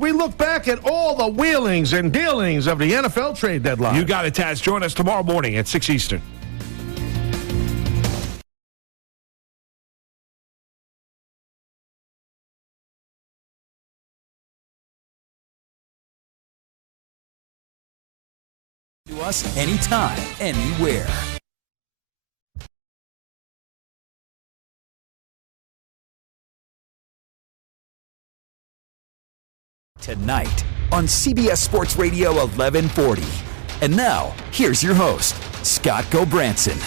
We look back at all the wheelings and dealings of the NFL trade deadline. You got it, Taz. Join us tomorrow morning at 6 Eastern. To us anytime, anywhere. Tonight on CBS Sports Radio 1140. And now, here's your host, Scott Gobranson.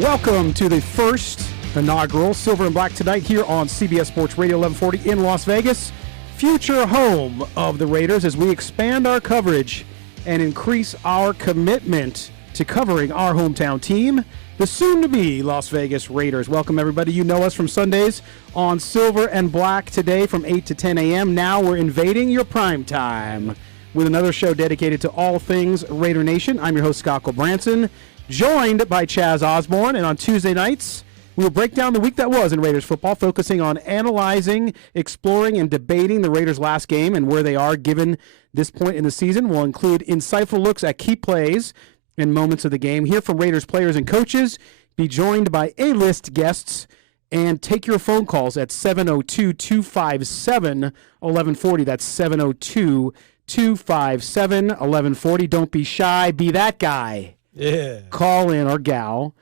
Welcome to the first inaugural Silver and Black Tonight here on CBS Sports Radio 1140 in Las Vegas, future home of the Raiders, as we expand our coverage and increase our commitment to covering our hometown team, the soon-to-be Las Vegas Raiders. Welcome, everybody. You know us from Sundays on Silver and Black today from 8 to 10 a.m. Now we're invading your prime time with another show dedicated to all things Raider Nation. I'm your host, Scott Gobranson, joined by Chaz Osborne. And on Tuesday nights, we will break down the week that was in Raiders football, focusing on analyzing, exploring, and debating the Raiders' last game and where they are given this point in the season. We'll include insightful looks at key plays and moments of the game, hear from Raiders players and coaches, be joined by A-list guests, and take your phone calls at 702-257-1140. That's 702-257-1140. Don't be shy. Be that guy. Yeah. Call in or gal.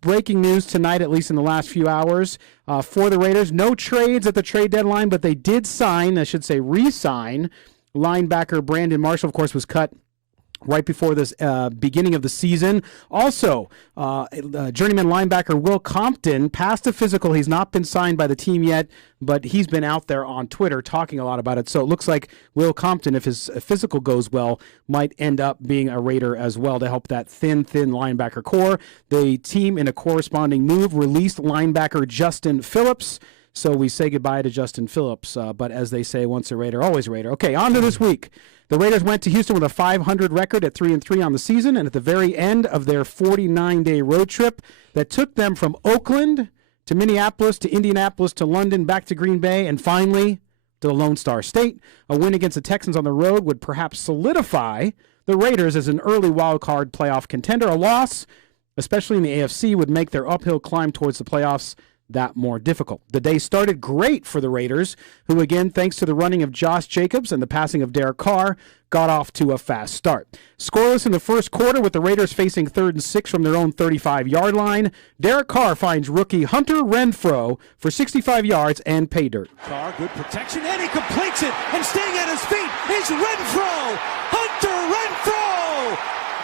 Breaking news tonight, at least in the last few hours, for the Raiders. No trades at the trade deadline, but they did sign, I should say re-sign, linebacker Brandon Marshall, of course, was cut right before this beginning of the season. Also, journeyman linebacker Will Compton passed a physical. He's not been signed by the team yet, but he's been out there on Twitter talking a lot about it. So it looks like Will Compton, if his physical goes well, might end up being a Raider as well to help that thin linebacker core. The team, in a corresponding move, released linebacker Justin Phillips. So we say goodbye to Justin Phillips. But as they say, once a Raider, always a Raider. Okay, on to this week. The Raiders went to Houston with a 500 record at 3-3 on the season, and at the very end of their 49-day road trip that took them from Oakland to Minneapolis to Indianapolis to London, back to Green Bay, and finally to the Lone Star State. A win against the Texans on the road would perhaps solidify the Raiders as an early wild-card playoff contender. A loss, especially in the AFC, would make their uphill climb towards the playoffs that more difficult. The day started great for the Raiders, who again, thanks to the running of Josh Jacobs and the passing of Derek Carr, got off to a fast start. Scoreless in the first quarter, with the Raiders facing 3rd and 6 from their own 35-yard line. Derek Carr finds rookie Hunter Renfrow for 65 yards and pay dirt. Carr, good protection, and he completes it, and staying at his feet is Renfrow! Hunter Renfrow!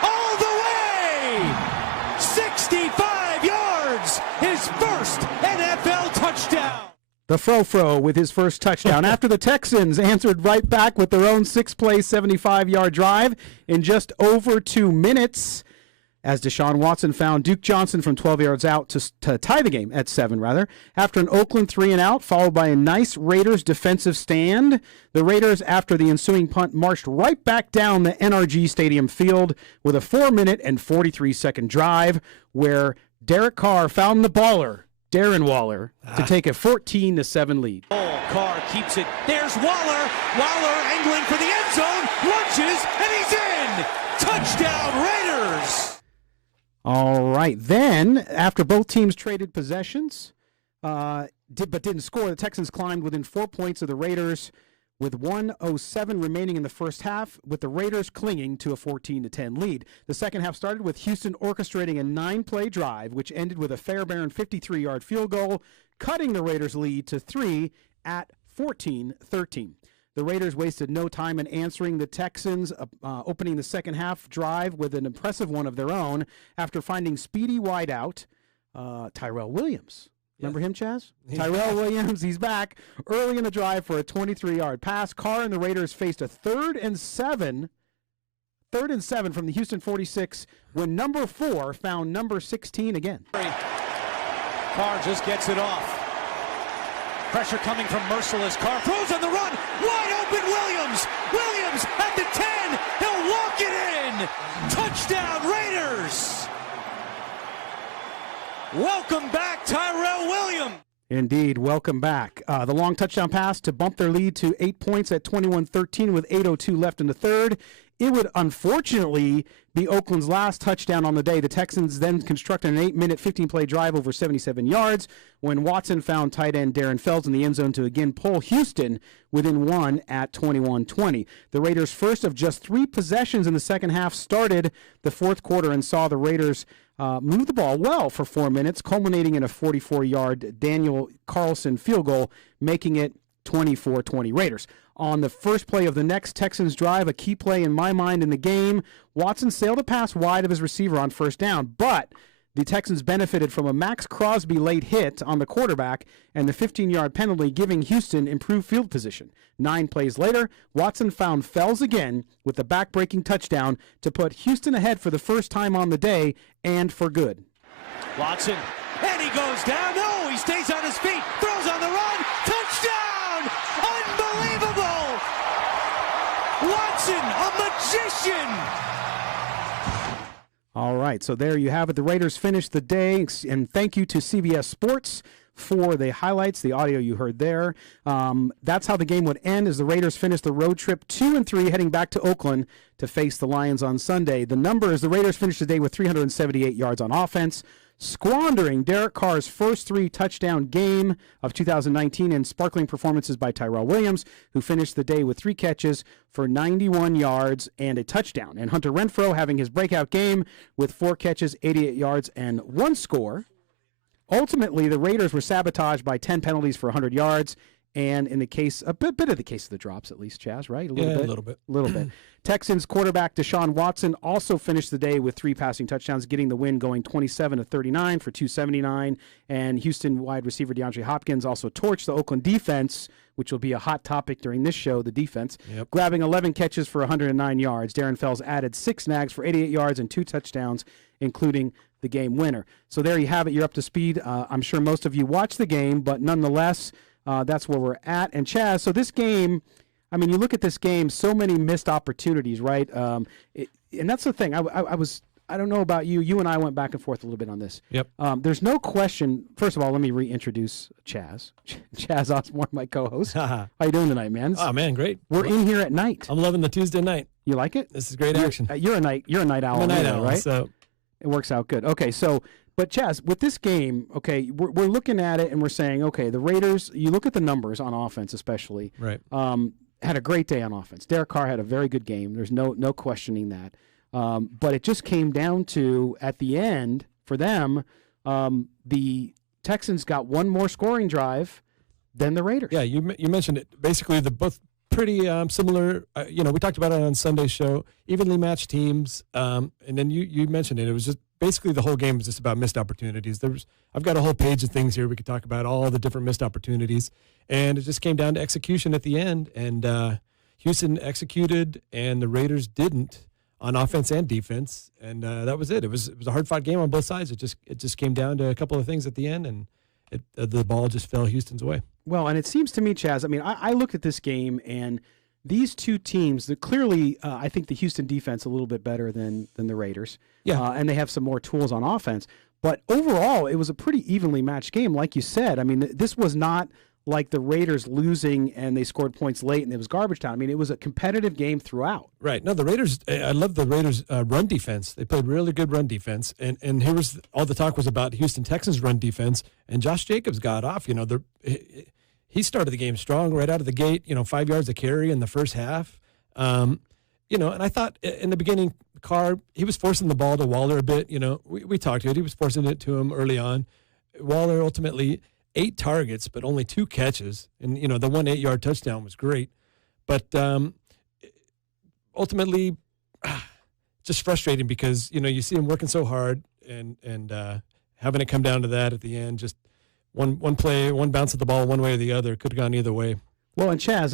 All the way! 65 yards! His first NFL touchdown! The Fro with his first touchdown after the Texans answered right back with their own 6-play, 75-yard drive in just over 2 minutes, as Deshaun Watson found Duke Johnson from 12 yards out to tie the game at 7, after an Oakland 3-and-out, followed by a nice Raiders defensive stand. The Raiders, after the ensuing punt, marched right back down the NRG Stadium field with a 4-minute and 43-second drive where Derek Carr found the baller, Darren Waller, to take a 14-7 lead. Carr keeps it. There's Waller. Waller angling for the end zone. Lunges, and he's in. Touchdown, Raiders. All right. Then, after both teams traded possessions, but didn't score, the Texans climbed within 4 points of the Raiders with 1:07 remaining in the first half, with the Raiders clinging to a 14-10 lead. The second half started with Houston orchestrating a 9-play drive, which ended with a Fairbairn 53-yard field goal, cutting the Raiders' lead to 3 at 14-13. The Raiders wasted no time in answering the Texans, opening the second half drive with an impressive one of their own after finding speedy wideout Tyrell Williams. Remember him, Chaz? Tyrell Williams, he's back early in the drive for a 23-yard pass. Carr and the Raiders faced a 3rd and 7 from the Houston 46 when number 4 found number 16 again. Carr just gets it off. Pressure coming from Merciless. Carr throws on the run. Wide open Williams. Williams at the 10. He'll walk it in. Touchdown Raiders. Welcome back, Tyrell Williams. Indeed. Welcome back. The long touchdown pass to bump their lead to 8 points at 21-13 with 8:02 left in the third. It would unfortunately be Oakland's last touchdown on the day. The Texans then constructed an 8-minute, 15-play drive over 77 yards when Watson found tight end Darren Fells in the end zone to again pull Houston within one at 21-20. The Raiders' first of just 3 possessions in the second half started the fourth quarter and saw the Raiders move the ball well for 4 minutes, culminating in a 44-yard Daniel Carlson field goal, making it 24-20 Raiders. On the first play of the next Texans drive, a key play in my mind in the game, Watson sailed a pass wide of his receiver on first down, but the Texans benefited from a Max Crosby late hit on the quarterback and the 15-yard penalty, giving Houston improved field position. 9 plays later, Watson found Fells again with the back-breaking touchdown to put Houston ahead for the first time on the day and for good. Watson, and he goes down. No, he stays on his feet, throws on the run, touchdown! Unbelievable! Watson, a magician! All right, so there you have it. The Raiders finished the day, and thank you to CBS Sports for the highlights, the audio you heard there. That's how the game would end as the Raiders finished the road trip 2-3, heading back to Oakland to face the Lions on Sunday. The numbers, the Raiders finished the day with 378 yards on offense, squandering Derek Carr's first 3 touchdown game of 2019 and sparkling performances by Tyrell Williams, who finished the day with 3 catches for 91 yards and a touchdown. And Hunter Renfrow having his breakout game with 4 catches, 88 yards, and 1 score. Ultimately, the Raiders were sabotaged by 10 penalties for 100 yards, and in the case, a bit of the case of the drops, at least, Chaz, right? A little bit. Texans quarterback Deshaun Watson also finished the day with 3 passing touchdowns, getting the win going 27-39 for 279. And Houston wide receiver DeAndre Hopkins also torched the Oakland defense, which will be a hot topic during this show, the defense, grabbing 11 catches for 109 yards. Darren Fells added 6 snags for 88 yards and 2 touchdowns, including the game winner. So there you have it. You're up to speed. I'm sure most of you watched the game, but nonetheless, that's where we're at. And Chaz, so this game, I mean, you look at this game, so many missed opportunities, right? And that's the thing. I don't know about you. You and I went back and forth a little bit on this. Yep. There's no question. First of all, let me reintroduce Chaz. Chaz Osborne, my co-host. How you doing tonight, man? Oh man, great. We're in here at night. I'm loving the Tuesday night. You like it? This is great action. You're a night owl. I'm a night owl, right? So it works out good. Okay, so. But, Chaz, with this game, okay, we're looking at it and we're saying, okay, the Raiders, you look at the numbers on offense especially, right. Had a great day on offense. Derek Carr had a very good game. There's no questioning that. But it just came down to, at the end, for them, the Texans got one more scoring drive than the Raiders. Yeah, you mentioned it. Basically, they're both pretty similar. We talked about it on Sunday's show, evenly matched teams. And then you mentioned it. It was just basically the whole game was just about missed opportunities. I've got a whole page of things here we could talk about, all the different missed opportunities. And it just came down to execution at the end. And Houston executed, and the Raiders didn't on offense and defense. And that was it. It was a hard-fought game on both sides. It just came down to a couple of things at the end, and the ball just fell Houston's way. Well, and it seems to me, Chaz, I mean, I looked at this game, and these two teams, clearly, I think the Houston defense a little bit better than the Raiders. Yeah. And they have some more tools on offense. But overall, it was a pretty evenly matched game, like you said. I mean, this was not like the Raiders losing and they scored points late and it was garbage time. I mean, it was a competitive game throughout. Right. No, the Raiders, I love the Raiders' run defense. They played really good run defense. And here was all the talk was about Houston Texans' run defense. And Josh Jacobs got off. He started the game strong right out of the gate, 5 yards of carry in the first half. And I thought in the beginning, Carr, he was forcing the ball to Waller a bit. We talked to it. He was forcing it to him early on. Waller ultimately 8 targets, but only 2 catches. And, the 1 8-yard touchdown was great. But ultimately, just frustrating because, you see him working so hard and having it come down to that at the end, just one play, one bounce of the ball one way or the other. Could have gone either way. Well, and Chaz,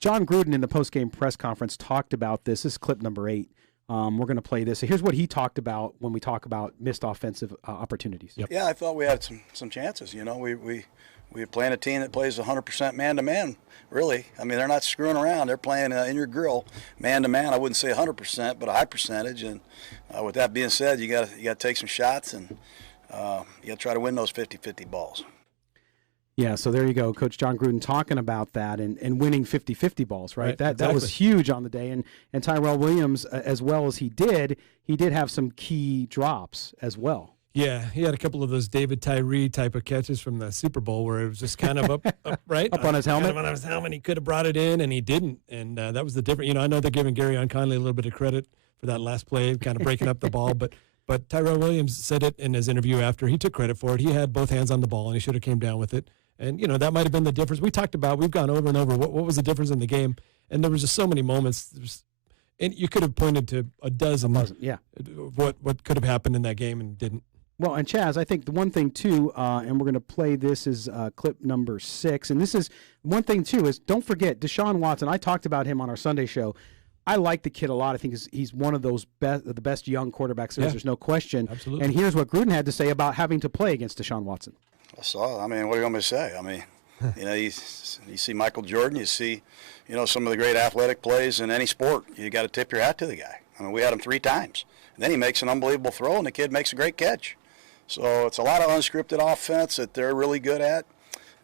John Gruden in the post-game press conference talked about this. This is clip number 8. We're going to play this. So here's what he talked about when we talk about missed offensive opportunities. Yep. Yeah, I thought we had some chances. We're playing a team that plays 100% man-to-man, really. I mean, they're not screwing around. They're playing in your grill, man-to-man. I wouldn't say 100%, but a high percentage. And with that being said, you got to take some shots, and you got to try to win those 50-50 balls. Yeah, so there you go. Coach John Gruden talking about that and winning 50-50 balls, right? That was huge on the day. And Tyrell Williams, as well as he did have some key drops as well. Yeah, he had a couple of those David Tyree type of catches from the Super Bowl where it was just kind of up right? Up on his helmet? Kind of on his helmet. He could have brought it in, and he didn't. And that was the difference. You know, I know they're giving Gary Conley a little bit of credit for that last play, kind of breaking up the ball, but Tyrell Williams said it in his interview after. He took credit for it. He had both hands on the ball, and he should have came down with it. And, you know, that might have been the difference. We've gone over and over what was the difference in the game. And there was just so many moments. And you could have pointed to a dozen what could have happened in that game and didn't. Well, and Chaz, I think the one thing, too, and we're going to play this is clip number 6. And this is one thing, too, is don't forget, Deshaun Watson. I talked about him on our Sunday show. I like the kid a lot. I think he's one of those the best young quarterbacks there is. There's no question. Absolutely. And here's what Gruden had to say about having to play against Deshaun Watson. I mean, what do you want me to say? I mean, you know, you see Michael Jordan, you see, you know, some of the great athletic plays in any sport. You got to tip your hat to the guy. I mean, we had him 3 times. And then he makes an unbelievable throw, and the kid makes a great catch. So it's a lot of unscripted offense that they're really good at,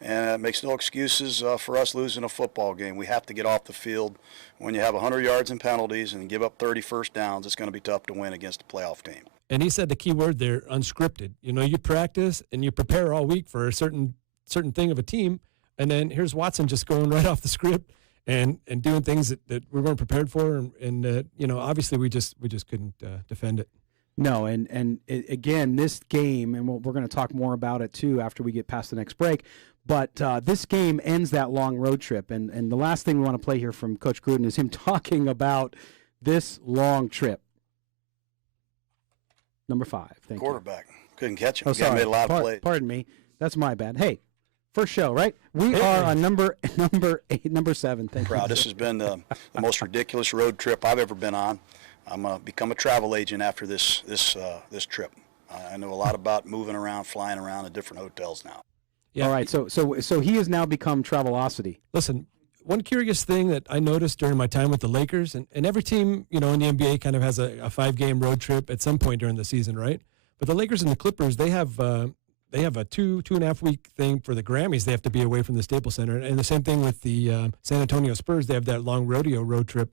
and it makes no excuses for us losing a football game. We have to get off the field. When you have 100 yards in penalties and give up 30 first downs, it's going to be tough to win against a playoff team. And he said the key word there, unscripted. You know, you practice and you prepare all week for a certain thing of a team, and then here's Watson just going right off the script and doing things that we weren't prepared for, and you know, obviously we just couldn't defend it. No, and again, this game, and we're going to talk more about it too after we get past the next break, but this game ends that long road trip, and the last thing we want to play here from Coach Gruden is him talking about this long trip. Number 5. Thank Quarterback. Couldn't catch him. Oh, sorry. Made a lot of plays. Pardon me. That's my bad. Hey, first show, right? We are on number 8, number 7. Thank you. Proud. This has been the most ridiculous road trip I've ever been on. I'm going to become a travel agent after this trip. I know a lot about moving around, flying around in different hotels now. Yeah. All right, so he has now become Travelocity. Listen, one curious thing that I noticed during my time with the Lakers, and every team, you know, in the NBA kind of has a 5-game road trip at some point during the season, right? But the Lakers and the Clippers, they have a 2.5 week thing for the Grammys. They have to be away from the Staples Center, and the same thing with the San Antonio Spurs. They have that long rodeo road trip,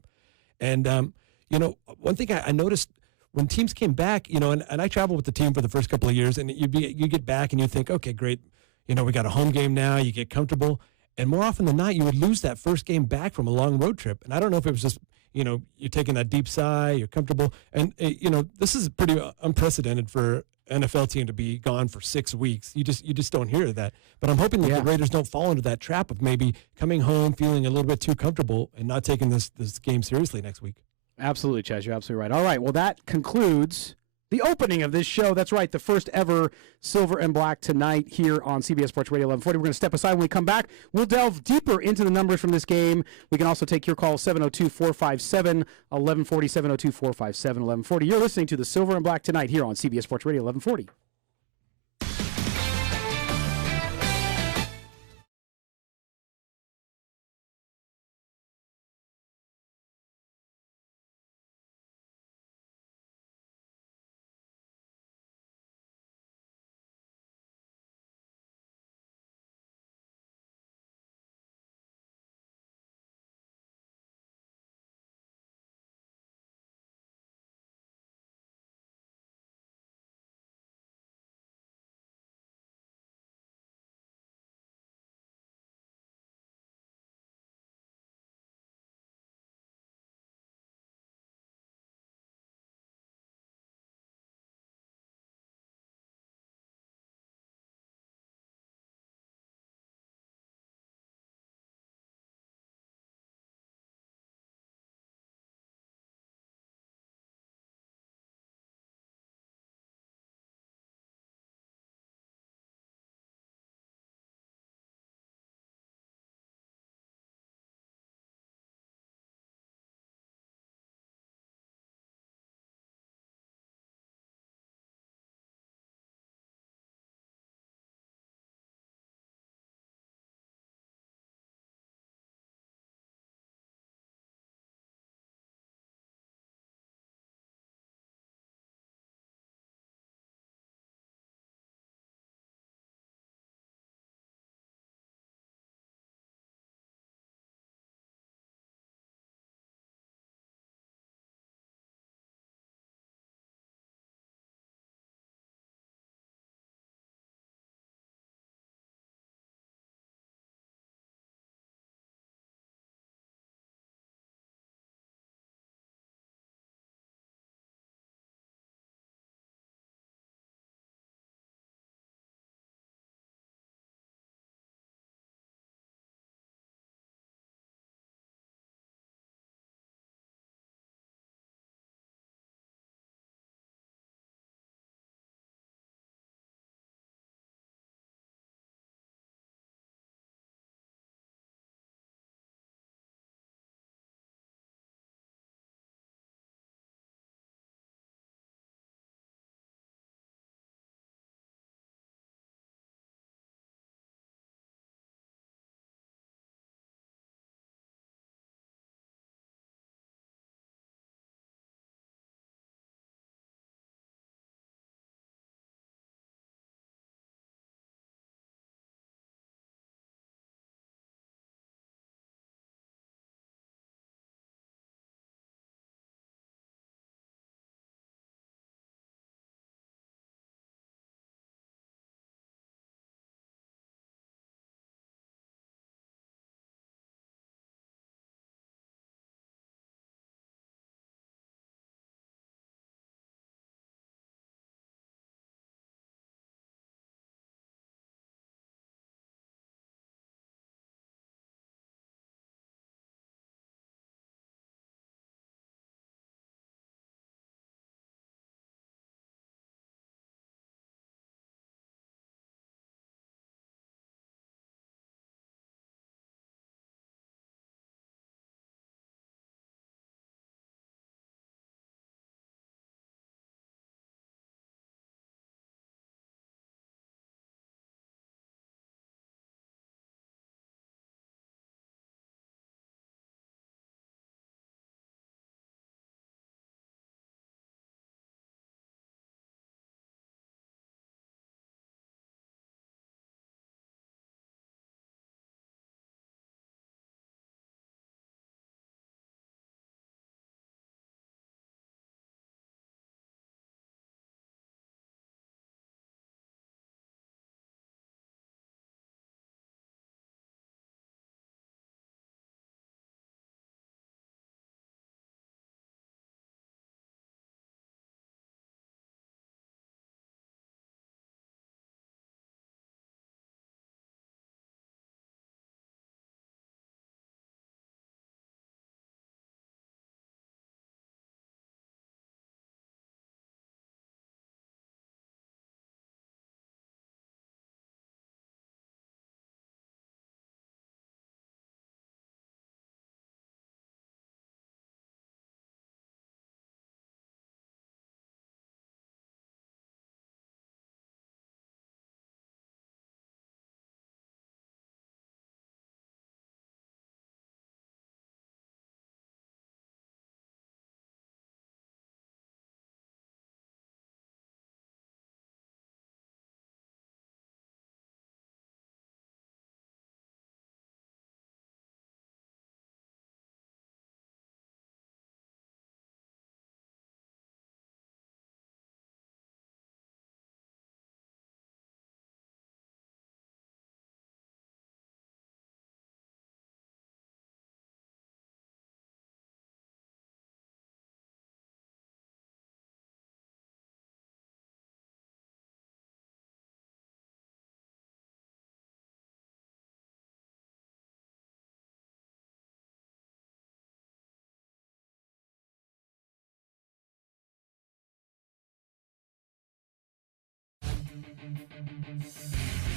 and you know, one thing I noticed when teams came back, you know, and I traveled with the team for the first couple of years, and you get back and you think, okay, great, you know, we got a home game now. You get comfortable. And more often than not, you would lose that first game back from a long road trip. And I don't know if it was just, you know, you're taking that deep sigh, you're comfortable. And, you know, this is pretty unprecedented for an NFL team to be gone for 6 weeks. You just don't hear that. But I'm hoping that the Raiders don't fall into that trap of maybe coming home feeling a little bit too comfortable and not taking this game seriously next week. Absolutely, Chaz. You're absolutely right. All right, well, that concludes the opening of this show. That's right, the first ever Silver and Black tonight here on CBS Sports Radio 1140. We're going to step aside. When we come back, we'll delve deeper into the numbers from this game. We can also take your call, 702-457-1140, 702-457-1140. You're listening to the Silver and Black tonight here on CBS Sports Radio 1140.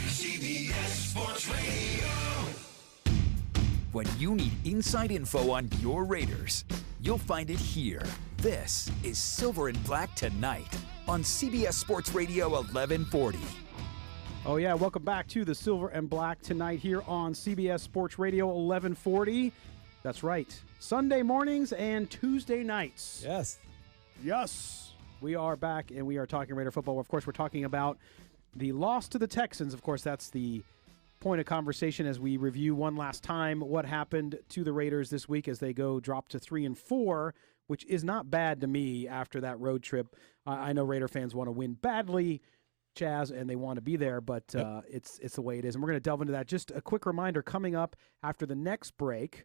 CBS Sports Radio. When you need inside info on your Raiders, you'll find it here. This is Silver and Black Tonight on CBS Sports Radio 1140. Oh, yeah. Welcome back to the Silver and Black Tonight here on CBS Sports Radio 1140. That's right. Sunday mornings and Tuesday nights. Yes. Yes. We are back, and we are talking Raider football. Of course, we're talking about the loss to the Texans. Of course, that's the point of conversation as we review one last time what happened to the Raiders this week as they drop to 3-4, which is not bad to me after that road trip. I know Raider fans want to win badly, Chaz, and they want to be there, but it's the way it is. And we're going to delve into that. Just a quick reminder, coming up after the next break,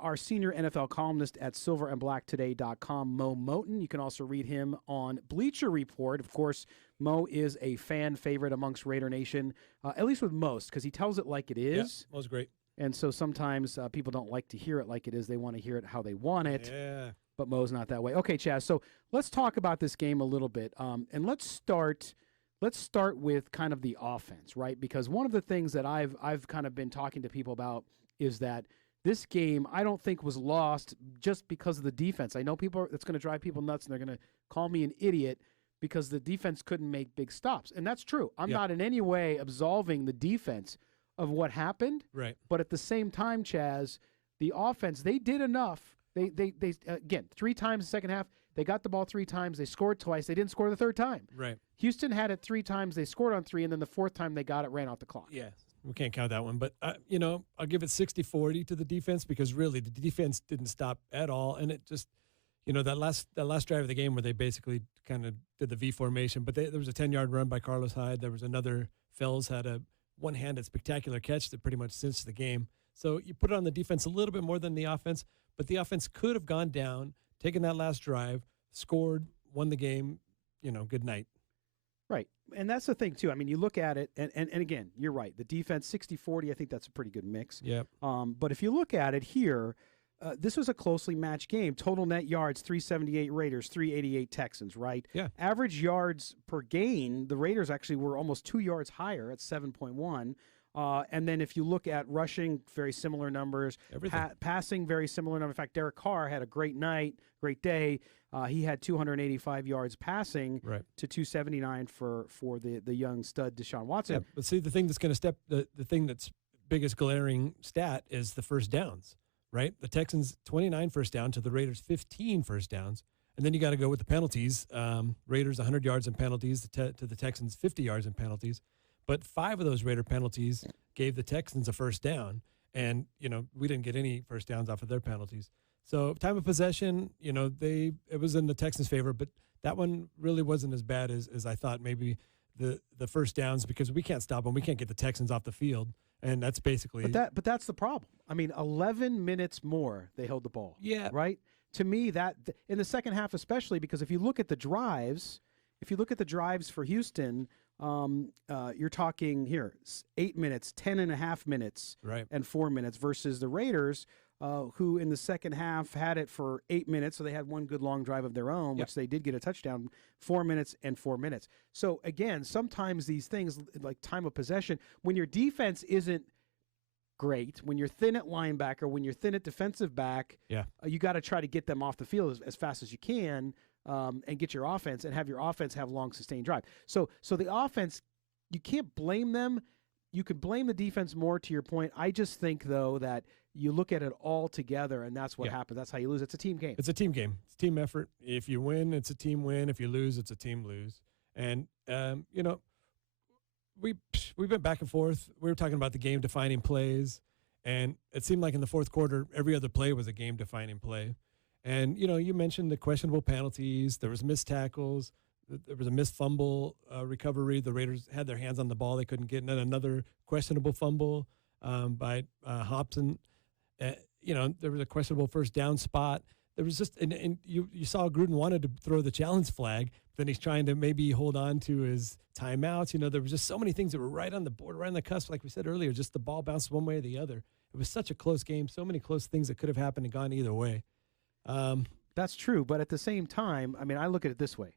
our senior NFL columnist at silverandblacktoday.com, Moe Moton. You can also read him on Bleacher Report. Of course, Moe is a fan favorite amongst Raider Nation, at least with most, because he tells it like it is. Yeah, Mo's great. And so sometimes people don't like to hear it like it is. They want to hear it how they want it. Yeah. But Mo's not that way. Okay, Chaz, so let's talk about this game a little bit. And let's start with kind of the offense, right? Because one of the things that I've kind of been talking to people about is that this game, I don't think, was lost just because of the defense. I know it's going to drive people nuts, and they're going to call me an idiot because the defense couldn't make big stops. And that's true. I'm not in any way absolving the defense of what happened. Right. But at the same time, Chaz, the offense, they did enough. They again, 3 times the second half. They got the ball 3 times. They scored twice. They didn't score the third time. Right. Houston had it 3 times. They scored on 3, and then the 4th time they got it, ran out the clock. Yeah. We can't count that one. But, I'll give it 60-40 to the defense because really the defense didn't stop at all. And it just, that last drive of the game where they basically kind of did the V formation. But there was a 10-yard run by Carlos Hyde. There was another. Fells had a one-handed spectacular catch that pretty much cinched the game. So you put it on the defense a little bit more than the offense. But the offense could have gone down, taken that last drive, scored, won the game. Good night. Right. And that's the thing, too. I mean, you look at it, and again, you're right. The defense, 60-40, I think that's a pretty good mix. Yep. But if you look at it here, this was a closely matched game. Total net yards, 378 Raiders, 388 Texans, right? Yeah. Average yards per gain, the Raiders actually were almost 2 yards higher at 7.1. And then if you look at rushing, very similar numbers. Passing, very similar numbers. In fact, Derek Carr had a great night, great day. He had 285 yards passing to 279 for the young stud Deshaun Watson. Yeah, but see, the thing that's going to the thing that's biggest glaring stat is the first downs, right? The Texans 29 first down to the Raiders 15 first downs. And then you got to go with the penalties. Raiders 100 yards in penalties to the Texans 50 yards in penalties. But 5 of those Raider penalties gave the Texans a first down. And, we didn't get any first downs off of their penalties. So time of possession, it was in the Texans' favor, but that one really wasn't as bad as I thought. Maybe the first downs, because we can't stop them. We can't get the Texans off the field. And that's basically. But that's the problem. I mean, 11 minutes more they held the ball. Yeah. Right? To me, that in the second half especially, because if you look at the drives for Houston, you're talking here 8 minutes, 10.5 minutes, right, and 4 minutes versus the Raiders, who in the second half had it for 8 minutes. So they had one good long drive of their own, which they did get a touchdown, 4 minutes and 4 minutes. So again, sometimes these things like time of possession, when your defense isn't great, when you're thin at linebacker, when you're thin at defensive back, you got to try to get them off the field as fast as you can. And get your offense and have your offense have long sustained drive. So the offense, you can't blame them. You could blame the defense more, to your point. I just think, though, that you look at it all together, and that's what happens. That's how you lose. It's a team game. It's a team game. It's a team effort. If you win, it's a team win. If you lose, it's a team lose. And, we've been back and forth. We were talking about the game-defining plays, and it seemed like in the fourth quarter, every other play was a game-defining play. And, you mentioned the questionable penalties. There was missed tackles. There was a missed fumble recovery. The Raiders had their hands on the ball. They couldn't get in. Another questionable fumble by Hobson. There was a questionable first down spot. There was just, and you saw Gruden wanted to throw the challenge flag, but then he's trying to maybe hold on to his timeouts. There was just so many things that were right on the board, right on the cusp. Like we said earlier, just the ball bounced one way or the other. It was such a close game. So many close things that could have happened and gone either way. That's true. But at the same time, I mean, I look at it this way.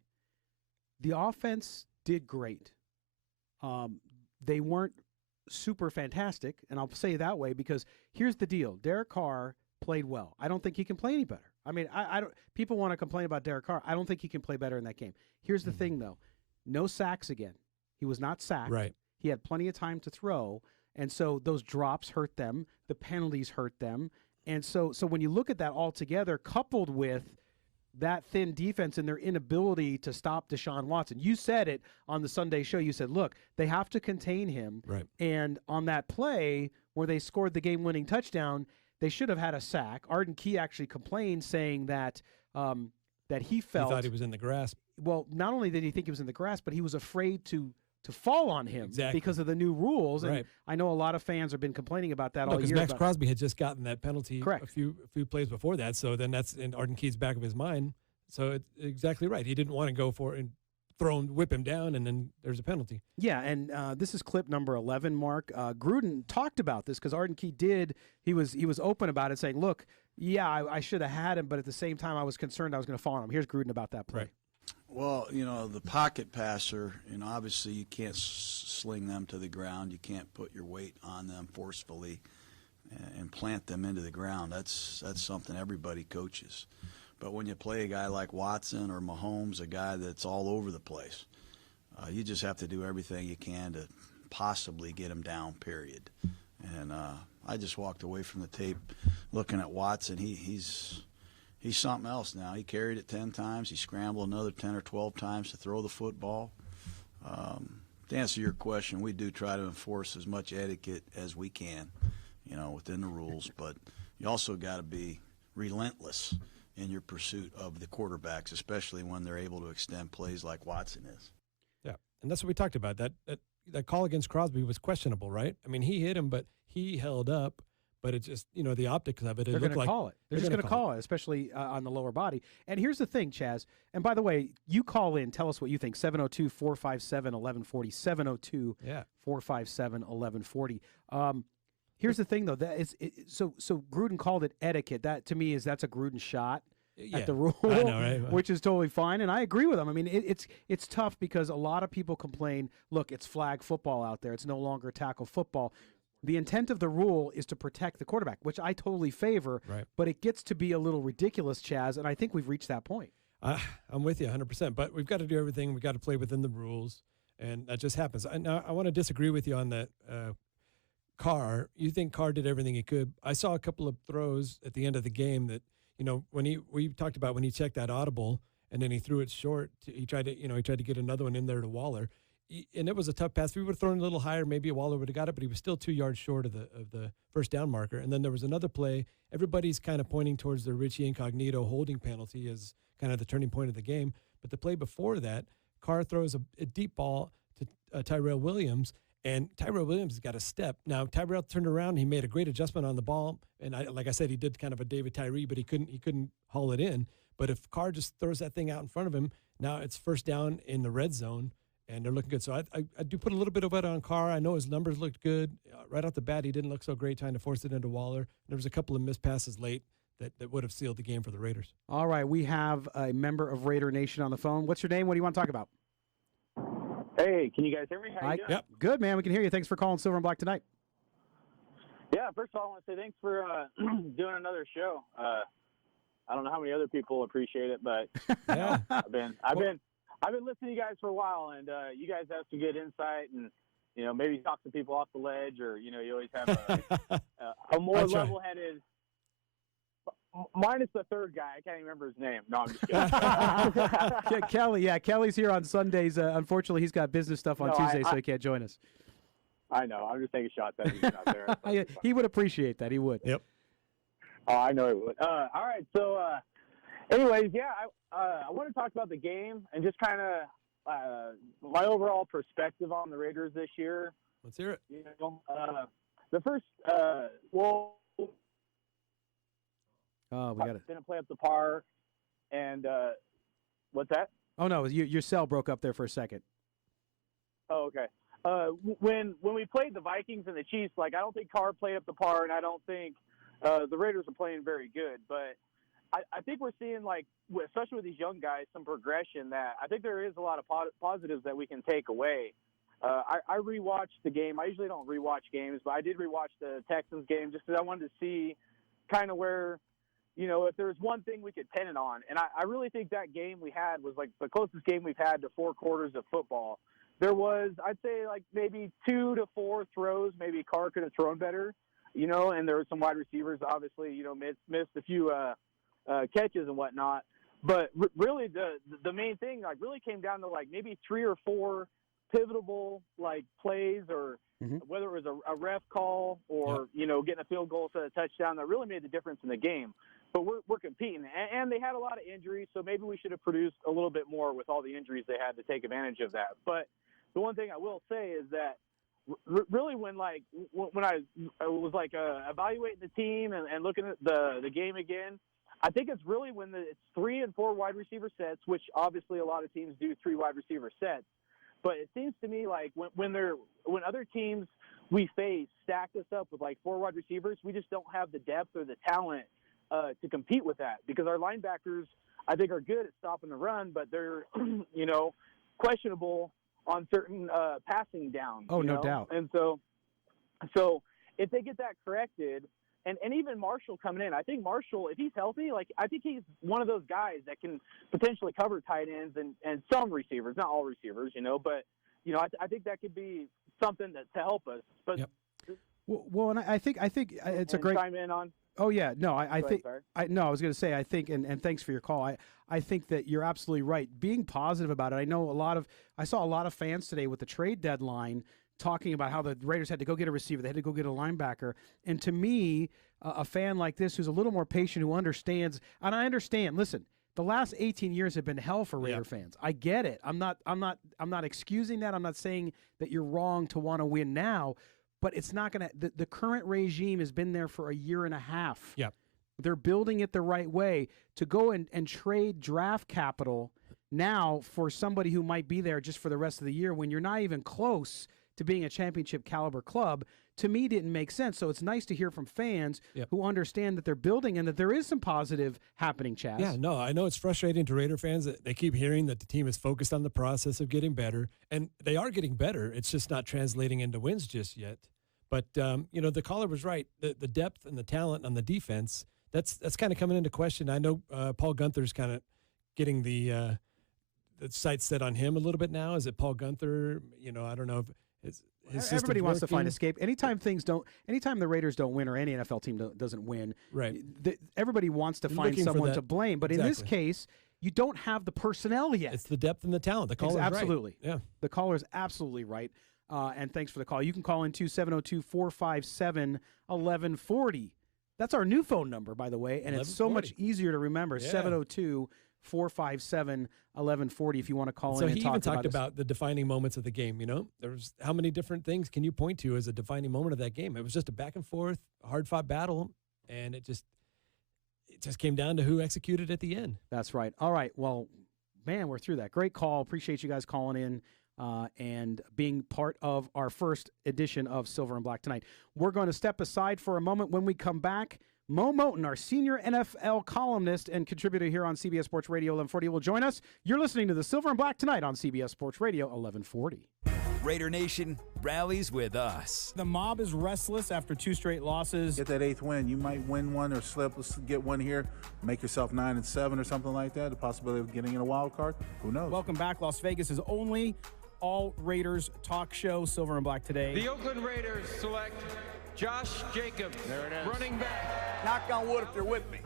The offense did great. They weren't super fantastic, and I'll say it that way because here's the deal. Derek Carr played well. I don't think he can play any better. I mean, I don't. People want to complain about Derek Carr. I don't think he can play better in that game. Here's the thing, though. No sacks again. He was not sacked. Right. He had plenty of time to throw, and so those drops hurt them. The penalties hurt them. And so when you look at that all together, coupled with that thin defense and their inability to stop Deshaun Watson. You said it on the Sunday show. You said, look, they have to contain him. Right. And on that play where they scored the game-winning touchdown, they should have had a sack. Arden Key actually complained, saying that that he felt he thought he was in the grass. Well, not only did he think he was in the grass, but he was afraid to fall on him because of the new rules. And right. I know a lot of fans have been complaining about that all year. Because Max Crosby had just gotten that penalty Correct. a few plays before that, so then that's in Arden Key's back of his mind. So it's exactly right. He didn't want to go for it and whip him down, and then there's a penalty. Yeah, and this is clip number 11, Mark. Gruden talked about this because Arden Key he was open about it, saying, look, yeah, I should have had him, but at the same time I was concerned I was going to fall on him. Here's Gruden about that play. Right. Well, the pocket passer, obviously you can't sling them to the ground. You can't put your weight on them forcefully and plant them into the ground. That's something everybody coaches. But when you play a guy like Watson or Mahomes, a guy that's all over the place, you just have to do everything you can to possibly get him down, period. And I just walked away from the tape looking at Watson. He's something else now. He carried it 10 times. He scrambled another 10 or 12 times to throw the football. To answer your question, we do try to enforce as much etiquette as we can, within the rules. But you also got to be relentless in your pursuit of the quarterbacks, especially when they're able to extend plays like Watson is. Yeah, and that's what we talked about. That call against Crosby was questionable, right? I mean, he hit him, but he held up. But it just, the optics of it, They're going to call it. They're just going to call it, especially on the lower body. And here's the thing, Chaz. And by the way, you call in. Tell us what you think. 702-457-1140. 702-457-1140. Here's the thing, though. So Gruden called it etiquette. That, to me, that's a Gruden shot at the rule, I know, right? Which is totally fine. And I agree with him. I mean, it's tough because a lot of people complain, look, it's flag football out there. It's no longer tackle football. The intent of the rule is to protect the quarterback, which I totally favor, right. But it gets to be a little ridiculous, Chaz, and I think we've reached that point. I'm with you 100%, but we've got to do everything. We've got to play within the rules, and that just happens. I want to disagree with you on that Carr. You think Carr did everything he could. I saw a couple of throws at the end of the game that, we talked about when he checked that audible, and then he threw it short. He tried to get another one in there to Waller. And it was a tough pass. If we would have thrown it a little higher, maybe Waller would have got it, but he was still 2 yards short of the first down marker. And then there was another play. Everybody's kind of pointing towards the Richie Incognito holding penalty as kind of the turning point of the game. But the play before that, Carr throws a deep ball to Tyrell Williams, and Tyrell Williams has got a step. Now, Tyrell turned around. He made a great adjustment on the ball. And like I said, he did kind of a David Tyree, but he couldn't haul it in. But if Carr just throws that thing out in front of him, now it's first down in the red zone. And they're looking good. So I do put a little bit of it on Carr. I know his numbers looked good. Right off the bat, he didn't look so great trying to force it into Waller. There was a couple of missed passes late that would have sealed the game for the Raiders. All right, we have a member of Raider Nation on the phone. What's your name? What do you want to talk about? Hey, can you guys hear me? How you doing? Yep. Good, man. We can hear you. Thanks for calling Silver and Black tonight. Yeah, first of all, I want to say thanks for doing another show. I don't know how many other people appreciate it, but yeah. I've been listening to you guys for a while, and you guys have some good insight, and maybe talk some people off the ledge, or you always have a more level-headed. Minus the third guy, I can't even remember his name. No, I'm just kidding. Kelly, Kelly's here on Sundays. Unfortunately, he's got business stuff on Tuesdays, so he can't join us. I know. I'm just taking shots at him out there. He would appreciate that. He would. Yep. Oh, I know he would. All right, so. Anyways, yeah, I want to talk about the game and just kind of my overall perspective on the Raiders this year. Let's hear it. The first, we got it. Didn't play up to par, and what's that? Oh no, your cell broke up there for a second. Oh, okay. When we played the Vikings and the Chiefs, I don't think Carr played up to par, and I don't think the Raiders are playing very good, but. I think we're seeing, especially with these young guys, some progression that I think there is a lot of positives that we can take away. I rewatched the game. I usually don't rewatch games, but I did rewatch the Texans game just because I wanted to see kind of where, if there's one thing we could pin it on. And I really think that game we had was like the closest game we've had to 4 quarters of football. There was, I'd say, like maybe 2 to 4 throws. Maybe Carr could have thrown better, and there were some wide receivers, obviously, missed a few catches and whatnot. But really the main thing like really came down to like maybe 3 or 4 pivotal like plays, or whether it was a ref call or getting a field goal instead of a touchdown that really made the difference in the game. But we're competing, and they had a lot of injuries, so maybe we should have produced a little bit more with all the injuries they had to take advantage of that. But the one thing I will say is that really when I was like evaluating the team and looking at the game again, I think it's really when it's 3 and 4 wide receiver sets, which obviously a lot of teams do 3 wide receiver sets. But it seems to me like when other teams we face stack us up with like 4 wide receivers, we just don't have the depth or the talent to compete with that, because our linebackers, I think, are good at stopping the run, but they're, questionable on certain passing downs. Oh, no doubt. And so if they get that corrected, and even Marshall coming in, I think Marshall, if he's healthy, like I think he's one of those guys that can potentially cover tight ends and some receivers, not all receivers, but I think that could be something to help us. But well, and I think it's a great chime in on. Oh yeah, no, I think sorry. I was going to say I think, and thanks for your call. I think that you're absolutely right. Being positive about it. I know I saw a lot of fans today with the trade deadline talking about how the Raiders had to go get a receiver, they had to go get a linebacker. And to me, a fan like this who's a little more patient, who understands, and I understand. Listen, the last 18 years have been hell for Raider fans. I get it. I'm not excusing that. I'm not saying that you're wrong to want to win now. But it's not going to – the current regime has been there for a year and a half. Yep. They're building it the right way. To go and trade draft capital now for somebody who might be there just for the rest of the year when you're not even close to being a championship caliber club, to me didn't make sense. So it's nice to hear from fans who understand that they're building and that there is some positive happening, Chaz. Yeah, no, I know it's frustrating to Raider fans that they keep hearing that the team is focused on the process of getting better, and they are getting better. It's just not translating into wins just yet. But, the caller was right. The depth and the talent on the defense, that's kind of coming into question. I know Paul Gunther's kind of getting the sights set on him a little bit now. Is it Paul Gunther? I don't know if his everybody wants to find escape. Anytime the Raiders don't win or any NFL team doesn't win, right? Everybody wants to find someone to blame. But in this case, you don't have the personnel yet. It's the depth and the talent. The caller's absolutely right. Yeah. The caller's absolutely right. And thanks for the call. You can call in 702-457-1140. That's our new phone number, by the way, and it's so much easier to remember. 702-457-1140 if you want to call in and talk about it. So he even talked about the defining moments of the game, There's how many different things can you point to as a defining moment of that game? It was just a back and forth, hard-fought battle, and it just came down to who executed at the end. That's right. All right. Well, man, we're through that. Great call. Appreciate you guys calling in. And being part of our first edition of Silver and Black tonight. We're going to step aside for a moment. When we come back, Moe Moton, our senior NFL columnist and contributor here on CBS Sports Radio 1140, will join us. You're listening to the Silver and Black tonight on CBS Sports Radio 1140. Raider Nation rallies with us. The mob is restless after 2 straight losses. Get that 8th win. You might win one or get one here, make yourself 9-7 or something like that. The possibility of getting in a wild card. Who knows? Welcome back. Las Vegas is only all Raiders talk show, Silver and Black today. The Oakland Raiders select Josh Jacobs, running back. Knock on wood if they're with me.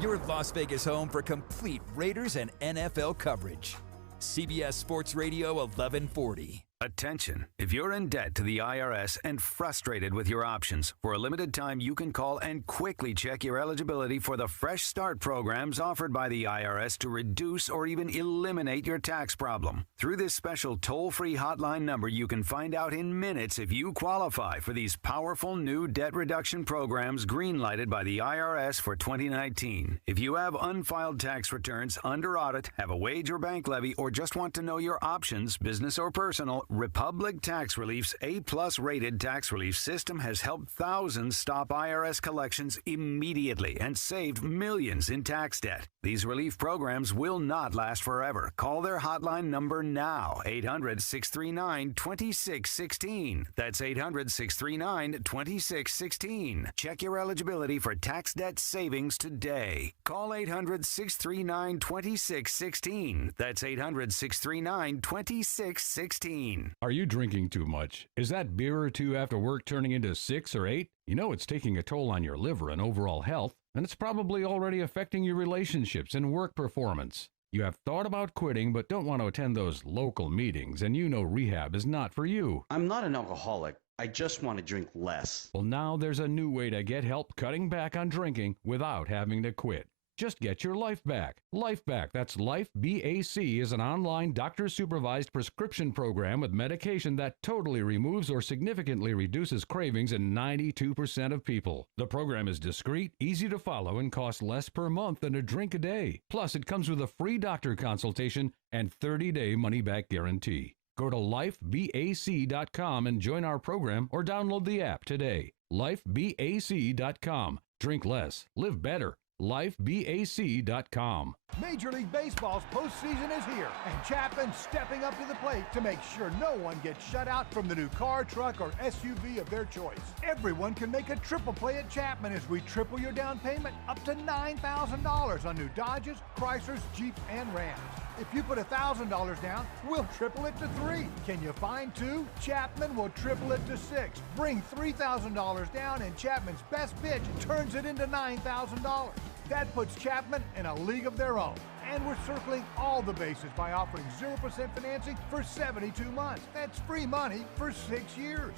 Your Las Vegas home for complete Raiders and NFL coverage. CBS Sports Radio 1140. Attention. If you're in debt to the IRS and frustrated with your options, for a limited time you can call and quickly check your eligibility for the Fresh Start programs offered by the IRS to reduce or even eliminate your tax problem. Through this special toll-free hotline number, you can find out in minutes if you qualify for these powerful new debt reduction programs green-lighted by the IRS for 2019. If you have unfiled tax returns, under audit, have a wage or bank levy, or just want to know your options, business or personal, Republic Tax Relief's A-plus rated tax relief system has helped thousands stop IRS collections immediately and saved millions in tax debt. These relief programs will not last forever. Call their hotline number now, 800-639-2616. That's 800-639-2616. Check your eligibility for tax debt savings today. Call 800-639-2616. That's 800-639-2616. Are you drinking too much? Is that beer or two after work turning into 6 or 8? You know it's taking a toll on your liver and overall health, and it's probably already affecting your relationships and work performance. You have thought about quitting but don't want to attend those local meetings, and you know rehab is not for you. I'm not an alcoholic. I just want to drink less. Well, now there's a new way to get help cutting back on drinking without having to quit. Just get your life back. Life Back, that's Life BAC, is an online doctor-supervised prescription program with medication that totally removes or significantly reduces cravings in 92% of people. The program is discreet, easy to follow, and costs less per month than a drink a day. Plus, it comes with a free doctor consultation and 30-day money-back guarantee. Go to lifebac.com and join our program or download the app today. Lifebac.com. Drink less. Live better. LifeBAC.com. Major League Baseball's postseason is here, and Chapman's stepping up to the plate to make sure no one gets shut out from the new car, truck, or SUV of their choice. Everyone can make a triple play at Chapman as we triple your down payment up to $9,000 on new Dodges, Chryslers, Jeeps, and Rams. If you put $1,000 down, we'll triple it to $3,000. Can you find 2? Chapman will triple it to $6,000. Bring $3,000 down, and Chapman's best bid turns it into $9,000. That puts Chapman in a league of their own. And we're circling all the bases by offering 0% financing for 72 months. That's free money for 6 years.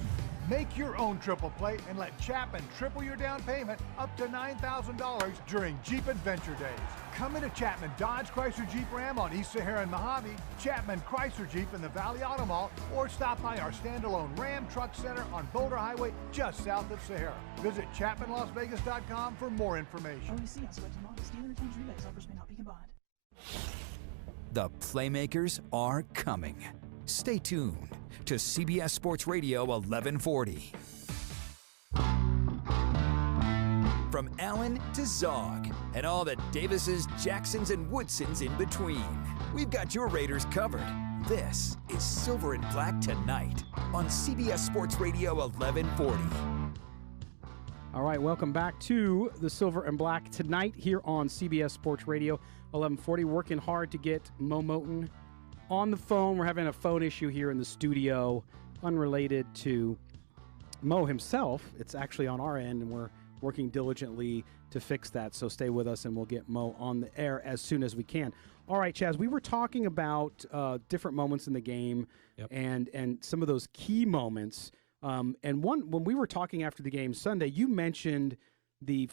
Make your own triple play and let Chapman triple your down payment up to $9,000 during Jeep Adventure Days. Come into Chapman Dodge Chrysler Jeep Ram on East Sahara and Mojave, Chapman Chrysler Jeep in the Valley Auto Mall, or stop by our standalone Ram Truck Center on Boulder Highway just south of Sahara. Visit ChapmanLasVegas.com for more information. The Playmakers are coming. Stay tuned to CBS Sports Radio 1140. From Allen to Zog and all the Davises, Jacksons, and Woodsons in between, we've got your Raiders covered. This is Silver and Black Tonight on CBS Sports Radio 1140. All right, welcome back to the Silver and Black Tonight here on CBS Sports Radio 1140. Working hard to get Moe Moton on the phone. We're having a phone issue here in the studio unrelated to Moe himself. It's actually on our end, and we're working diligently to fix that. So stay with us, and we'll get Moe on the air as soon as we can. All right, Chaz, we were talking about different moments in the game. Yep. and some of those key moments. And when we were talking after the game Sunday, you mentioned the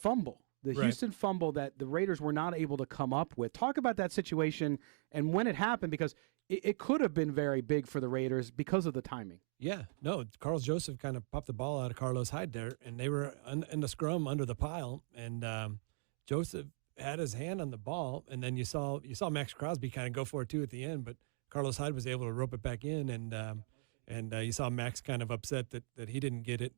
fumble, the Right. Houston fumble that the Raiders were not able to come up with. Talk about that situation and when it happened, because it could have been very big for the Raiders because of the timing. Yeah, no, Carl Joseph kind of popped the ball out of Carlos Hyde there, and they were in the scrum under the pile, and Joseph had his hand on the ball, and then you saw Max Crosby kind of go for it too at the end, but Carlos Hyde was able to rope it back in, and you saw Max kind of upset that he didn't get it.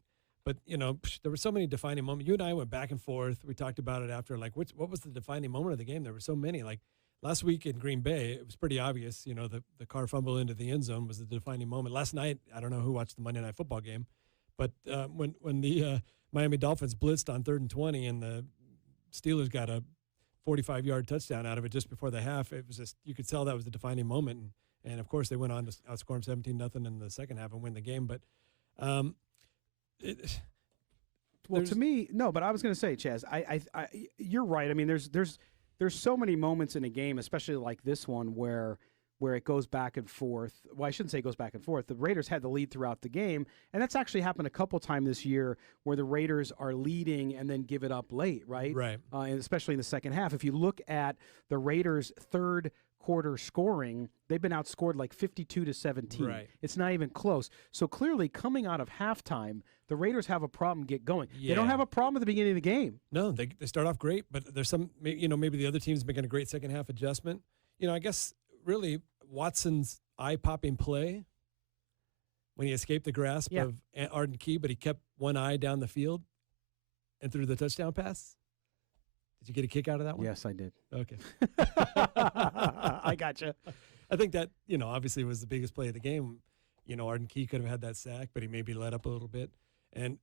But, you know, there were so many defining moments. You and I went back and forth. We talked about it after, like, what was the defining moment of the game? There were so many. Like, last week in Green Bay, it was pretty obvious, you know, the car fumble into the end zone was the defining moment. Last night, I don't know who watched the Monday Night Football game, but when the Miami Dolphins blitzed on 3rd and 20 and the Steelers got a 45-yard touchdown out of it just before the half, it was just, you could tell that was the defining moment. And of course, they went on to outscore them 17-0 in the second half and win the game. But to me, no. But I was going to say, Chaz, I you're right. I mean, there's so many moments in a game, especially like this one, where it goes back and forth. Well, I shouldn't say it goes back and forth. The Raiders had the lead throughout the game, and that's actually happened a couple times this year where the Raiders are leading and then give it up late, right? Right. And especially in the second half. If you look at the Raiders' third quarter scoring, they've been outscored like 52-17. Right. It's not even close. So clearly, coming out of halftime, the Raiders have a problem get going. Yeah. They don't have a problem at the beginning of the game. No, they start off great, but there's some, you know, maybe the other team's making a great second half adjustment. You know, I guess really Watson's eye-popping play when he escaped the grasp of Arden Key, but he kept one eye down the field and threw the touchdown pass? Did you get a kick out of that one? Yes, I did. Okay. I gotcha. I think that, obviously was the biggest play of the game. Arden Key could have had that sack, but he maybe let up a little bit. And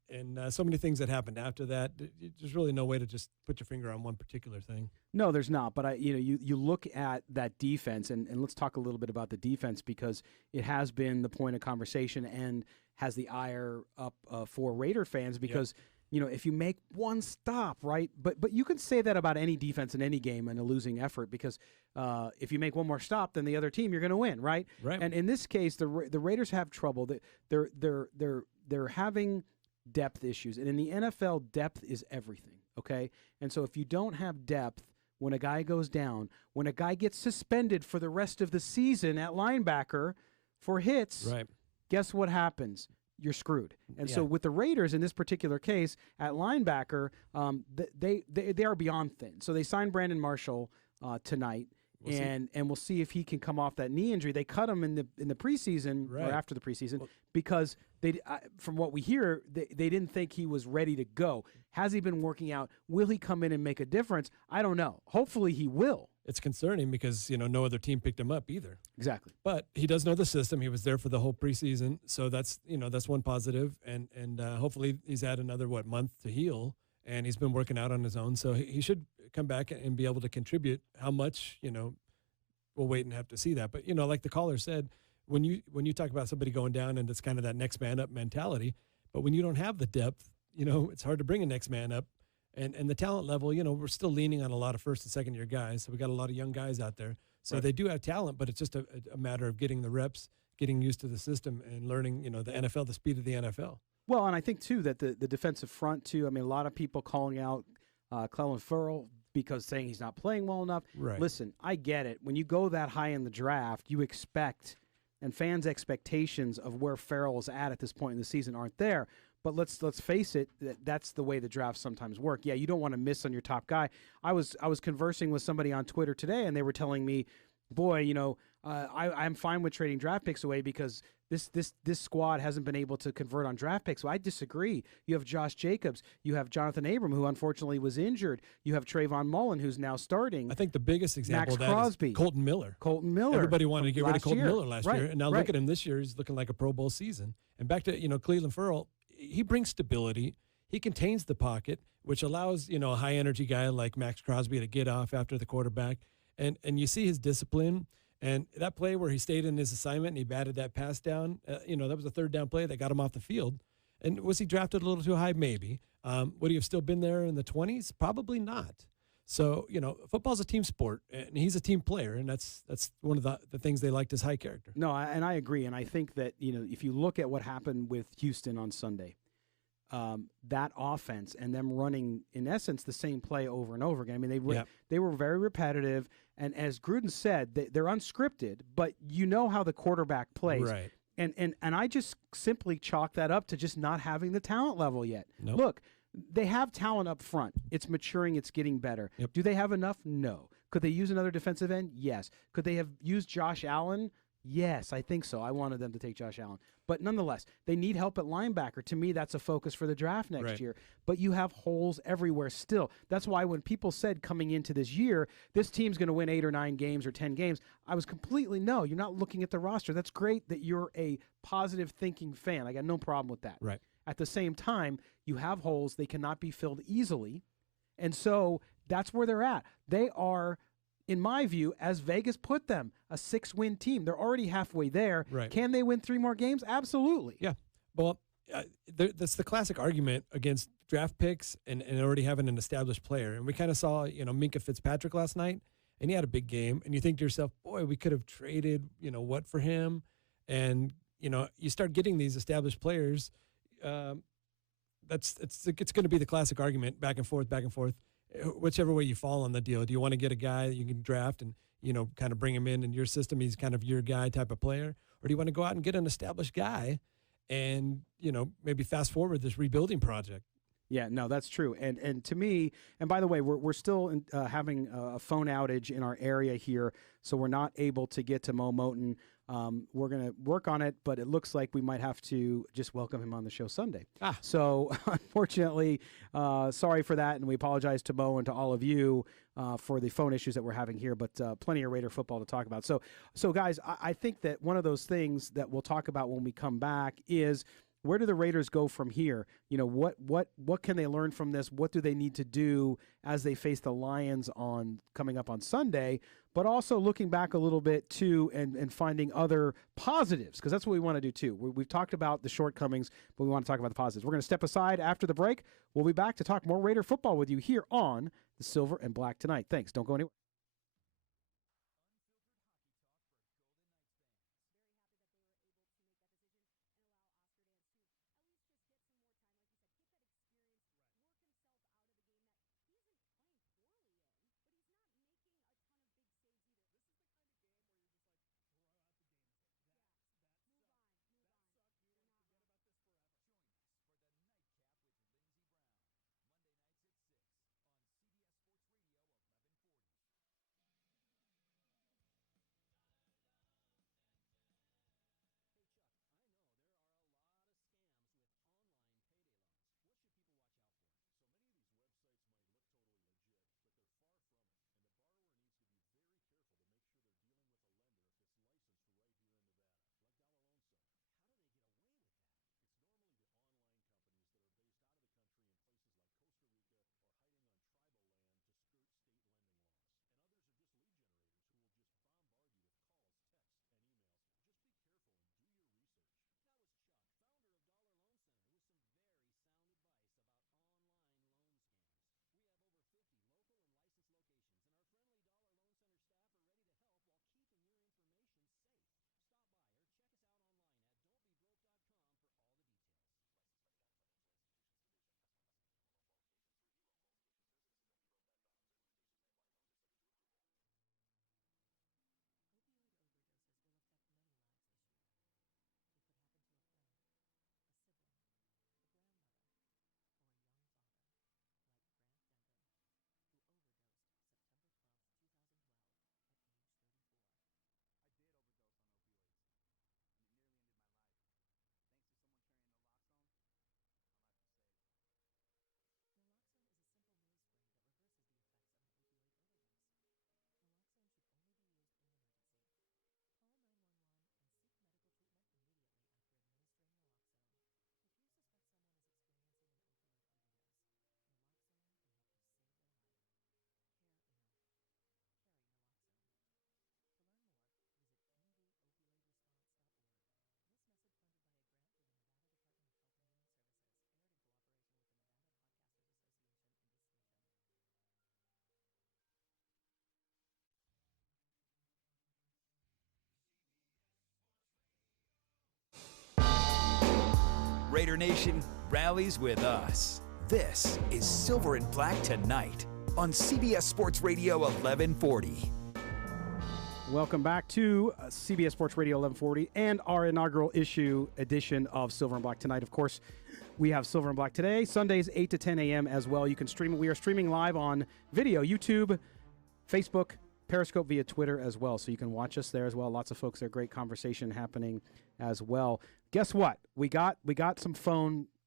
so many things that happened after that. There's really no way to just put your finger on one particular thing. No, there's not. But you look at that defense, and let's talk a little bit about the defense, because it has been the point of conversation and has the ire up for Raider fans, because if you make one stop, right? But you can say that about any defense in any game in a losing effort, because if you make one more stop than the other team, you're going to win, right? Right. And in this case, the Raiders have trouble. They're having depth issues, and in the NFL, depth is everything. Okay, and so if you don't have depth when a guy goes down, when a guy gets suspended for the rest of the season at linebacker for hits, right, guess what happens? You're screwed. And so with the Raiders in this particular case at linebacker, they are beyond thin. So they signed Brandon Marshall tonight. And we'll see if he can come off that knee injury. They cut him in the preseason or after the preseason because they, from what we hear, they didn't think he was ready to go. Has he been working out? Will he come in and make a difference? I don't know. Hopefully he will. It's concerning because no other team picked him up either. Exactly. But he does know the system. He was there for the whole preseason, so that's one positive. And hopefully he's had another month to heal. And he's been working out on his own, so he should come back and be able to contribute. How much, we'll wait and have to see that. But, like the caller said, when you talk about somebody going down and it's kind of that next man up mentality, but when you don't have the depth, it's hard to bring a next man up. And the talent level, we're still leaning on a lot of first and second year guys. So we got a lot of young guys out there. So they do have talent, but it's just a matter of getting the reps, getting used to the system and learning, the NFL, the speed of the NFL. Well, and I think, too, that the defensive front, too, I mean, a lot of people calling out Clelin Ferrell because saying he's not playing well enough. Right. Listen, I get it. When you go that high in the draft, you expect, and fans' expectations of where Ferrell is at this point in the season aren't there. But let's face it, that's the way the drafts sometimes work. Yeah, you don't want to miss on your top guy. I was conversing with somebody on Twitter today, and they were telling me, boy, I'm fine with trading draft picks away because this squad hasn't been able to convert on draft picks. So I disagree. You have Josh Jacobs. You have Jonathan Abram, who unfortunately was injured. You have Trayvon Mullen, who's now starting. I think the biggest example Max of that Crosby. is Colton Miller. Colton Miller. Everybody wanted to get rid of Colton Miller last right, year, and now right. look at him this year. He's looking like a Pro Bowl season. And back to Clelin Ferrell, he brings stability. He contains the pocket, which allows a high energy guy like Max Crosby to get off after the quarterback. And you see his discipline. And that play where he stayed in his assignment and he batted that pass down, that was a third down play that got him off the field. And was he drafted a little too high? Maybe. Would he have still been there in the 20s? Probably not. So, football's a team sport, and he's a team player, and that's one of the things they liked, his high character. No, and I agree. And I think that, if you look at what happened with Houston on Sunday, that offense and them running, in essence, the same play over and over again. I mean, they were very repetitive. And as Gruden said, they're unscripted, but how the quarterback plays. Right. And I just simply chalk that up to just not having the talent level yet. Nope. Look, they have talent up front. It's maturing. It's getting better. Yep. Do they have enough? No. Could they use another defensive end? Yes. Could they have used Josh Allen? Yes, I think so. I wanted them to take Josh Allen. But nonetheless, they need help at linebacker. To me, that's a focus for the draft next year. But you have holes everywhere still. That's why when people said coming into this year, this team's going to win 8 or 9 games or 10 games, I was completely, no, you're not looking at the roster. That's great that you're a positive thinking fan. I got no problem with that. Right. At the same time, you have holes. They cannot be filled easily. And so that's where they're at. They are, in my view, as Vegas put them, a 6-win team. They're already halfway there. Right. Can they win 3 more games? Absolutely. Yeah. Well, that's the classic argument against draft picks and already having an established player. And we kind of saw, Minkah Fitzpatrick last night, and he had a big game. And you think to yourself, boy, we could have traded, what for him? And, you start getting these established players. It's going to be the classic argument, back and forth, whichever way you fall on the deal. Do you want to get a guy that you can draft and, kind of bring him in your system? He's kind of your guy type of player. Or do you want to go out and get an established guy and, maybe fast forward this rebuilding project? Yeah, no, that's true. And to me, and by the way, we're still having a phone outage in our area here, so we're not able to get to Moe Moton. We're going to work on it, but it looks like we might have to just welcome him on the show Sunday. So, unfortunately, sorry for that, and we apologize to Mo and to all of you for the phone issues that we're having here, but plenty of Raider football to talk about. So guys, I think that one of those things that we'll talk about when we come back is, where do the Raiders go from here? You know, what can they learn from this? What do they need to do as they face the Lions coming up on Sunday? But also looking back a little bit too, and finding other positives, because that's what we want to do too. We've talked about the shortcomings, but we want to talk about the positives. We're going to step aside after the break. We'll be back to talk more Raider football with you here on the Silver and Black Tonight. Thanks. Don't go anywhere. Raider Nation rallies with us. This is Silver and Black Tonight on CBS Sports Radio 1140. Welcome back to CBS Sports Radio 1140 and our inaugural edition of Silver and Black Tonight. Of course, we have Silver and Black today, Sundays 8 to 10 a.m. as well. You can stream. We are streaming live on video, YouTube, Facebook, Periscope, via Twitter as well, so you can watch us there as well. Lots of folks there. Great conversation happening as well. Guess what? We got some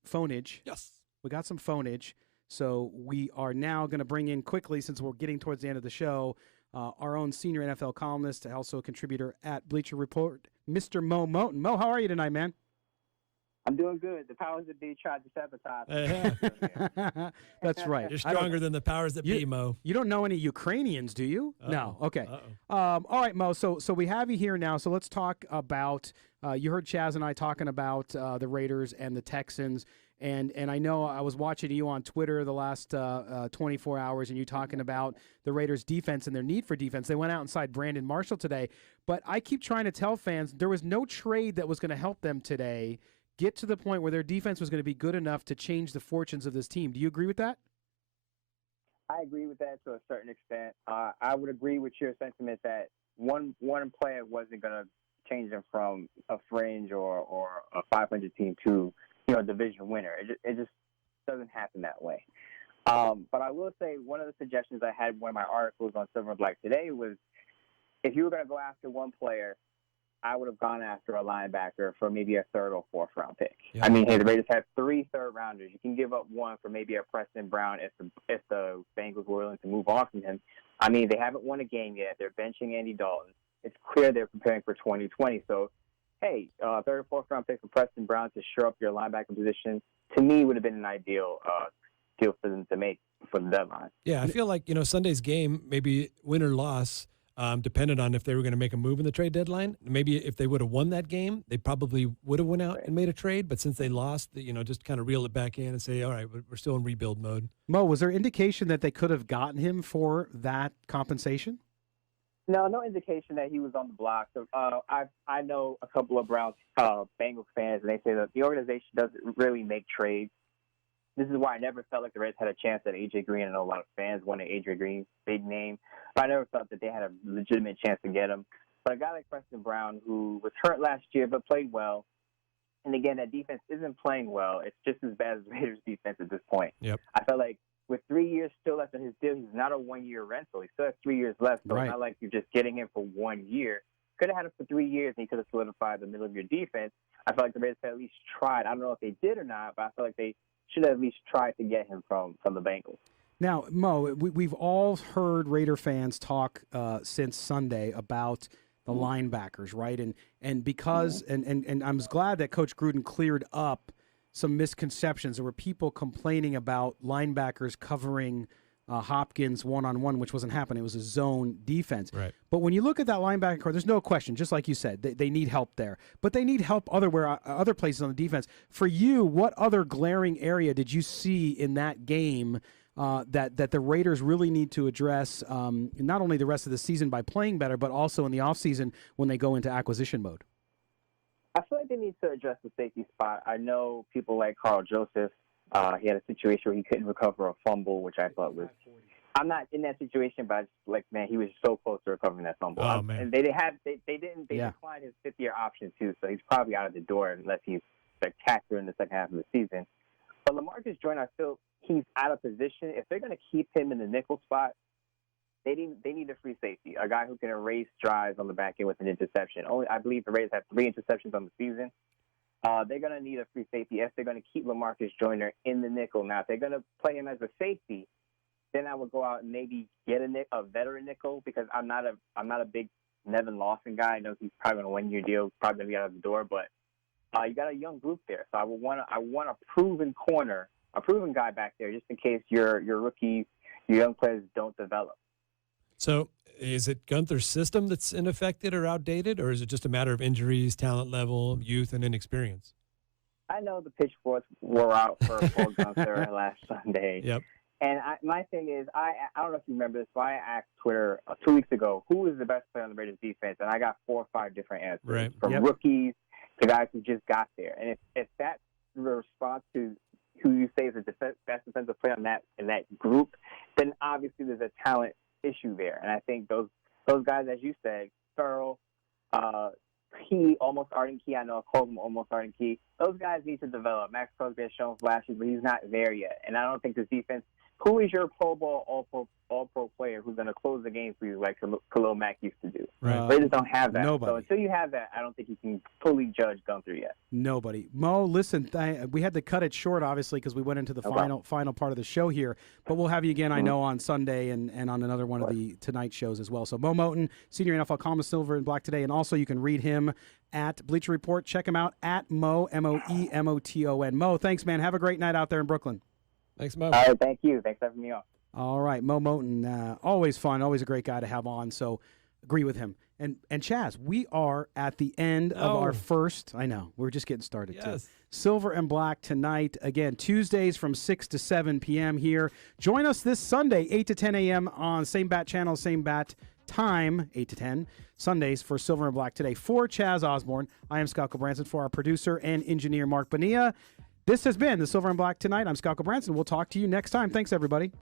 phoneage. Yes. We got some phoneage. So we are now going to bring in quickly, since we're getting towards the end of the show, our own senior NFL columnist, also a contributor at Bleacher Report, Mr. Moe Moton. Mo, how are you tonight, man? I'm doing good. The powers that be tried to sabotage. That's right. You're stronger than the powers that be, Mo. You don't know any Ukrainians, do you? Uh-oh. No. Okay. All right, Mo. So we have you here now. So let's talk about. You heard Chaz and I talking about the Raiders and the Texans, and I know I was watching you on Twitter the last 24 hours, and you talking about the Raiders' defense and their need for defense. They went out and signed Brandon Marshall today, but I keep trying to tell fans there was no trade that was going to help them today get to the point where their defense was going to be good enough to change the fortunes of this team. Do you agree with that? I agree with that to a certain extent. I would agree with your sentiment that one player wasn't going to change them from a fringe or a 500 team to a division winner. It just doesn't happen that way. But I will say one of the suggestions I had in one of my articles on Silver and Black today was, if you were going to go after one player, I would have gone after a linebacker for maybe a third or fourth round pick. Yeah. I mean, hey, the Raiders have 3 third rounders. You can give up one for maybe a Preston Brown if the Bengals were willing to move on from him. I mean, they haven't won a game yet. They're benching Andy Dalton. It's clear they're preparing for 2020. So, hey, third or fourth round pick for Preston Brown to shore up your linebacker position, to me, would have been an ideal deal for them to make for the deadline. Yeah, I feel like, Sunday's game, maybe win or loss, depended on if they were going to make a move in the trade deadline. Maybe if they would have won that game, they probably would have went out and made a trade. But since they lost, just kind of reel it back in and say, all right, we're still in rebuild mode. Mo, was there indication that they could have gotten him for that compensation? No indication that he was on the block. So, I know a couple of Browns Bengals fans, and they say that the organization doesn't really make trades. This is why I never felt like the Reds had a chance at A.J. Green. I know a lot of fans wanted A.J. Green, big name, but I never felt that they had a legitimate chance to get him. But a guy like Preston Brown, who was hurt last year but played well, and again, that defense isn't playing well. It's just as bad as the Raiders' defense at this point. Yep. I felt like with 3 years still left on his deal, he's not a one-year rental. He still has 3 years left, so It's not like you're just getting him for 1 year. Could have had him for 3 years, and he could have solidified the middle of your defense. I feel like the Raiders had at least tried. I don't know if they did or not, but I feel like they should have at least tried to get him from the Bengals. Now, Mo, we've all heard Raider fans talk since Sunday about the linebackers, right? And because and I'm glad that Coach Gruden cleared up some misconceptions. There were people complaining about linebackers covering Hopkins one-on-one, which wasn't happening. It was a zone defense. Right. But when you look at that linebacker core, there's no question, just like you said, they need help there. But they need help other places on the defense. For you, what other glaring area did you see in that game that the Raiders really need to address, not only the rest of the season by playing better, but also in the offseason when they go into acquisition mode? I feel like they need to address the safety spot. I know people like Carl Joseph. He had a situation where he couldn't recover a fumble, which I thought was – I'm not in that situation, but I just man, he was so close to recovering that fumble. Oh, man. And they declined his fifth-year option, too, so he's probably out of the door unless he's spectacular in the second half of the season. But LaMarcus Joyner, I feel he's out of position. If they're going to keep him in the nickel spot, they need a free safety, a guy who can erase drives on the back end with an interception. I believe the Raiders have 3 interceptions on the season. They're going to need a free safety if they're going to keep LaMarcus Joyner in the nickel. Now, if they're going to play him as a safety, then I would go out and maybe get a veteran nickel, because I'm not a big Nevin Lawson guy. I know he's probably on a 1-year deal, probably going to be out of the door, but you got a young group there. So I want a proven corner, a proven guy back there, just in case your rookies, your young players don't develop. So is it Gunther's system that's ineffective or outdated, or is it just a matter of injuries, talent level, youth, and inexperience? I know the pitchforks were out for Paul Gunther last Sunday. Yep. And my thing is, I don't know if you remember this, but I asked Twitter 2 weeks ago, who was the best player on the Raiders defense, and I got 4 or 5 different answers. Right. From rookies to guys who just got there. And if that's the response to who you say is the best defensive player in that group, then obviously there's a talent issue there. And I think those guys, as you said, Farrell, Key, almost Arden Key, I know Colton, almost Arden Key, those guys need to develop. Max Crosby has shown flashes, but he's not there yet. And I don't think this defense, who is your Pro Bowl, all-pro player who's going to close the game for you like Khalil Mack used to do? Right. Raiders don't have that. Nobody. So until you have that, I don't think you can fully judge Gunther yet. Nobody. Mo, listen, we had to cut it short, obviously, because we went into the final part of the show here. But we'll have you again, I know, on Sunday and on another one of the Tonight shows as well. So Moe Moton, senior NFL columnist, Silver and Black today. And also you can read him at Bleacher Report. Check him out at Mo, M-O-E-M-O-T-O-N. Mo, thanks, man. Have a great night out there in Brooklyn. Thanks, Mo. All right, thank you. Thanks for having me on. All right, Moe Moton, always fun, always a great guy to have on, so agree with him. And Chaz, we are at the end of our first, I know, we're just getting started too. Silver and Black tonight, again, Tuesdays from 6 to 7 p.m. here. Join us this Sunday, 8 to 10 a.m. on same bat channel, same bat time, 8 to 10, Sundays for Silver and Black today. For Chaz Osborne, I am Scott Branson. For our producer and engineer, Mark Bonilla, this has been the Silver and Black Tonight. I'm Scott Branson. We'll talk to you next time. Thanks, everybody.